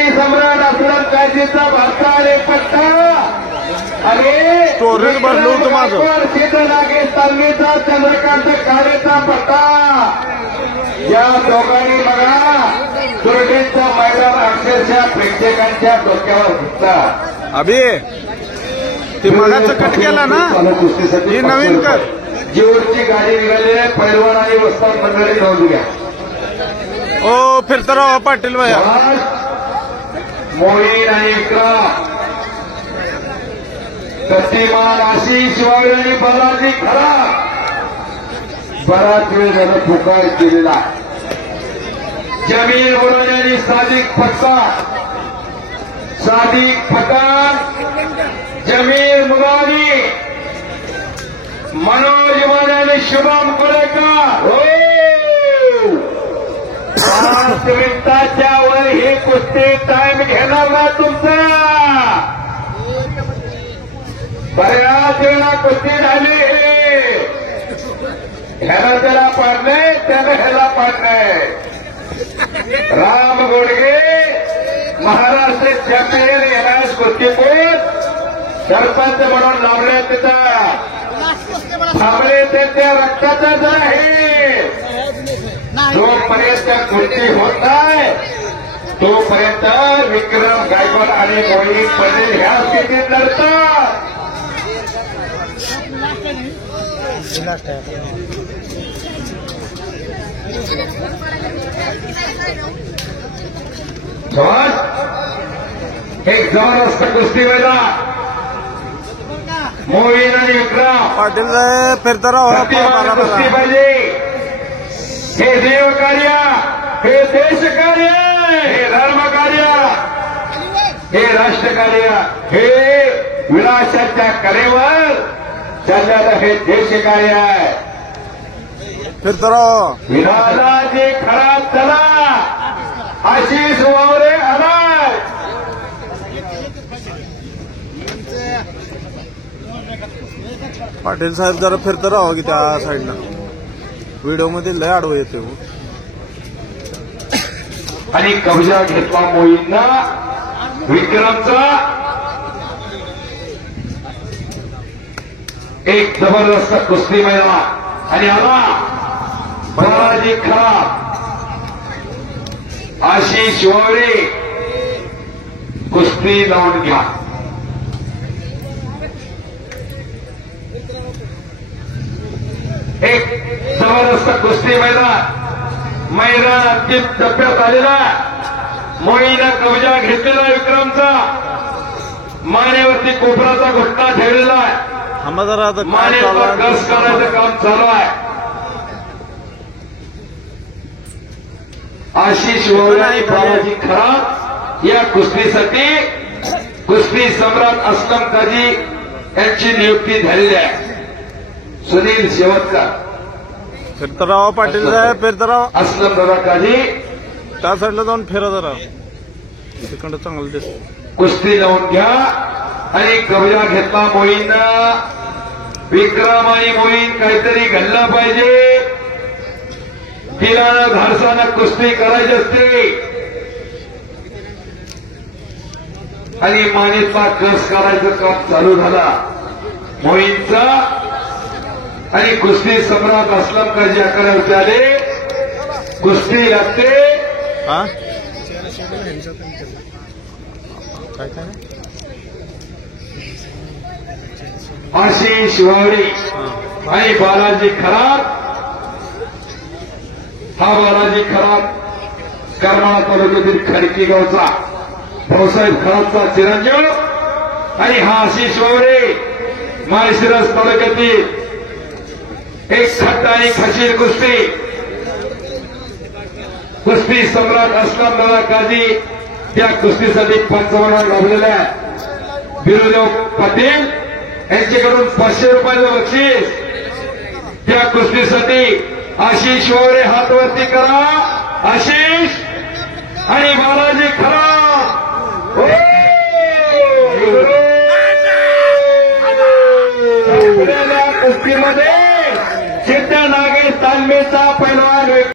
कुस्ती सम्राट असलम काजीचा भारताने पट्टा आणि स्टोरेज भरलं होतं माझं. सीतानागे तालमीचा चंद्रकांत काळेचा पट्टा. या दोघांनी बघा दुर्गेचं मैदान अक्षरशः प्रेक्षकांच्या डोक्यावर घेतला. अभि ते मगाचं कट केला ना हे नवीन कर. जीवरची गाडी निघाली आहे. पैलवान आणि वस्ताद मंडळी नोंद घ्या. ओ फिरता राहा पाटील भैया. मोहीन आणि विक्रम गतिमान आशिष वाळे आणि बालाजी खरा बराच वेळ झाला पुकार केलेला. जमीर मुरानी आणि सादिक पठाण जमीर मुरानी मनोज माने आणि शुभम कोळेकर. 5 मिनिटाच्या वर ही कुस्ती टाइम घेणार ना तुमचा. बऱ्याच वेळा कुस्ती झाली. ह्याला त्याला पाडलंय त्यानं ह्याला पाडलंय. राम गोडगे महाराष्ट्र चॅम्पियन येणार कुस्तीपूर सरपंच म्हणून लावले तिथं थांबले ते त्या रक्ताचाच आहे. जोपर्यंत कुस्ती होत नाही तोपर्यंत विक्रम गायकवाड आणि मोहित पटेल ह्या स्थितीत लढतात. एक जबरदस्त कुस्ती वेळा मोहीन आणि विक्रम पाटील फिरता राहा. कुस्ती पाहिजे. हे देव कार्य, हे देश कार्य, हे धर्म कार्य, हे राष्ट्र कार्य, हे विनाशाच्या करेवर चाललेलं हे देश कार्य आहे. फिरता राहा. विनादाची खरा चला आशिष वावरे अनाय. पाटील साहेब जरा फिरता राहा की त्या साईडला. व्हिडिओ मध्ये लय आडवं येते. आणि कब्जा घेतला मोहींना विक्रमचा. एक जबरदस्त कुस्ती मैदान आणि आला बालाजी खराब आशिष वावरे कुस्ती लावून घ्या. एक जबरदस्त कुस्ती मैदान अंतिम टप्प्यात आलेला. मोहीनं कब्जा घेतलेला विक्रमचा. मानेवरती कोपराचा घुटणा ठेवलेला आहे. मानेवर कस करायचं काम चालू आहे. आशिष वावरे आणि बालाजी खराब या कुस्तीसाठी कुस्ती सम्राट असलम काजी यांची नियुक्ती झालेली आहे. सुनील शेवटकर फिरता राहा. पाटील साहेब फिरता राहा. असलम दादा काजी त्या साईडला जाऊन फिरा जरा. तिकडं चांगलं दिसत. कुस्ती लावून घ्या. आणि कब्जा घेतला मोहीनं. विक्रम आणि मोहीन काहीतरी घडलं पाहिजे. तिलानं धाडसानं कुस्ती करायची असते आणि मानेचा कस करायचं काम चालू झाला मोहीनचा. आणि कुस्ती सम्राट असलम काजी आकड्यावरती आले. कुस्ती लागते. आशिष वावरे आणि बालाजी खराब. हा बालाजी खराब करमाळा तालुक्यातील खडकी गावचा भाऊसाहेब खराबचा चिरंजीव. आणि हा आशिष वावरे माळशिरस तालुक्यातील एक खट्ट आणि खशीर कुस्ती. कुस्ती सम्राट असलम दादा काजी त्या कुस्तीसाठी पंचावन्न लाभलेल्या बिरुदेव पाटील यांच्याकडून 500 रुपयाचं बक्षीस. त्या कुस्तीसाठी आशिष वावरे हात वरती करा. आशिष आणि